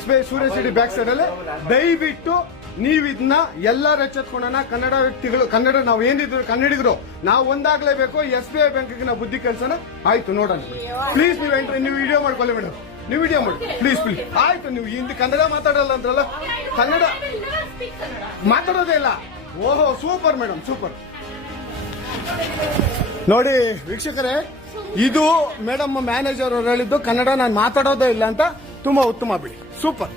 SBI ಸೂರ್ಯ city back side ಅಲ್ಲಿ. ದಯವಿಟ್ಟು ನೀವ್ ಇದನ್ನ ಎಲ್ಲಾರು ಎಚ್ಚೆತ್ಕೊಳ್ಳೋಣ. ಕನ್ನಡ ವ್ಯಕ್ತಿಗಳು, ಕನ್ನಡ ನಾವು ಏನಿದ್ರು ಕನ್ನಡಿಗರು ನಾವು ಒಂದಾಗ್ಲೇಬೇಕು. SBI ಬ್ಯಾಂಕ್ಗೆ ನಾವು ಬುದ್ಧಿ ಕಲ್ಸೋಣ. ಆಯ್ತು ನೋಡೋಣ. ಪ್ಲೀಸ್ ನೀವು ವಿಡಿಯೋ ಮಾಡ್ಕೊಳ್ಳಿ ಮೇಡಮ್, ನೀವು ವಿಡಿಯೋ ಮಾಡಿ ಪ್ಲೀಸ್. ಆಯ್ತು, ನೀವು ಹಿಂದಿ ಕನ್ನಡ ಮಾತಾಡಲ್ಲ ಅಂದ್ರಲ್ಲ, ಕನ್ನಡ ಮಾತಾಡೋದೇ ಇಲ್ಲ. ಓಹೋ, ಸೂಪರ್ ಮೇಡಮ್, ಸೂಪರ್. ನೋಡಿ ವೀಕ್ಷಕರೇ, ಇದು ಮೇಡಮ್ ಮ್ಯಾನೇಜರ್ ಅವರು ಹೇಳಿದ್ದು ಕನ್ನಡ ನಾನು ಮಾತಾಡೋದೇ ಇಲ್ಲ ಅಂತ. ತುಂಬಾ ಉತ್ತಮ ಬಿಡಿ, ಸೂಪರ್.